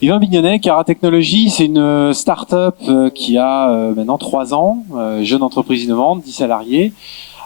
Yvan Bignonnet, Cara Technologies, c'est une start-up qui a maintenant 3 ans, jeune entreprise innovante, 10 salariés.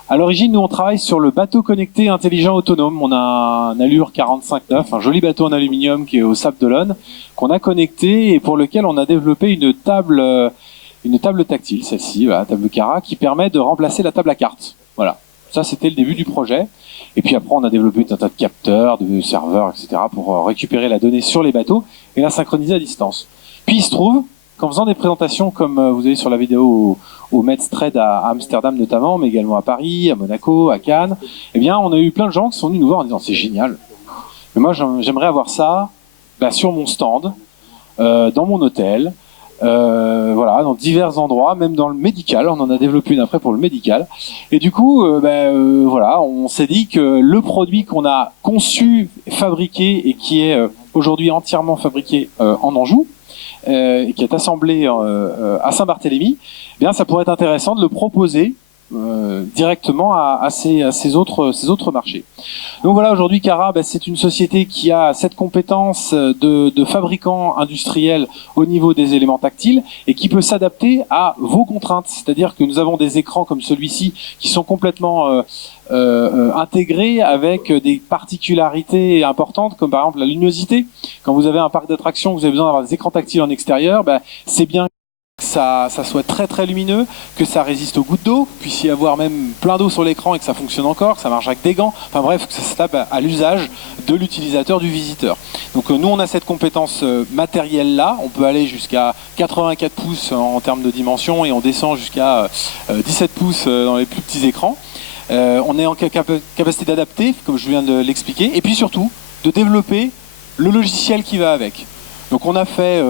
À l'origine, nous, on travaille sur le bateau connecté intelligent autonome. On a un Allure 45-9, un joli bateau en aluminium qui est au Sable d'Olonne, qu'on a connecté et pour lequel on a développé une table tactile, celle-ci, la table Cara, qui permet de remplacer la table à cartes. Voilà. Ça, c'était le début du projet. Et puis après, on a développé un tas de capteurs, de serveurs, etc. pour récupérer la donnée sur les bateaux et la synchroniser à distance. Puis il se trouve qu'en faisant des présentations comme vous avez sur la vidéo au Medstrade à Amsterdam notamment, mais également à Paris, à Monaco, à Cannes, eh bien, on a eu plein de gens qui sont venus nous voir en disant c'est génial. Mais moi, j'aimerais avoir ça sur mon stand, dans mon hôtel, voilà, dans divers endroits, même dans le médical. On en a développé une après pour le médical. Et du coup, voilà, on s'est dit que le produit qu'on a conçu, fabriqué et qui est aujourd'hui entièrement fabriqué en Anjou, et qui est assemblé à Saint-Barthélemy, eh bien, ça pourrait être intéressant de le proposer directement à ces autres marchés. Donc voilà, aujourd'hui, Cara, c'est une société qui a cette compétence de fabricant industriel au niveau des éléments tactiles et qui peut s'adapter à vos contraintes. C'est-à-dire que nous avons des écrans comme celui-ci qui sont complètement intégrés avec des particularités importantes, comme par exemple la luminosité. Quand vous avez un parc d'attractions, vous avez besoin d'avoir des écrans tactiles en extérieur, c'est bien que ça soit très très lumineux, que ça résiste aux gouttes d'eau, puisse y avoir même plein d'eau sur l'écran et que ça fonctionne encore, que ça marche avec des gants, enfin bref, que ça s'adapte à l'usage de l'utilisateur, du visiteur. Donc nous on a cette compétence matérielle là, on peut aller jusqu'à 84 pouces en termes de dimension et on descend jusqu'à 17 pouces dans les plus petits écrans. On est en capacité d'adapter, comme je viens de l'expliquer, et puis surtout de développer le logiciel qui va avec. Donc on a fait,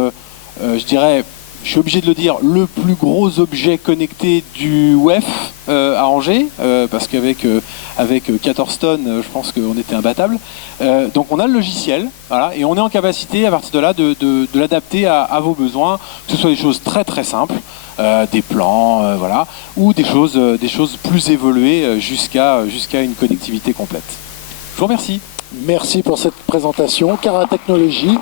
je dirais, je suis obligé de le dire, le plus gros objet connecté du WEF à Angers, parce qu'avec avec 14 tonnes, je pense qu'on était imbattable. Donc on a le logiciel, voilà, et on est en capacité à partir de là de l'adapter à vos besoins, que ce soit des choses très très simples, des plans, voilà, ou des choses plus évoluées jusqu'à une connectivité complète. Je vous remercie. Merci pour cette présentation. Cara Technologies,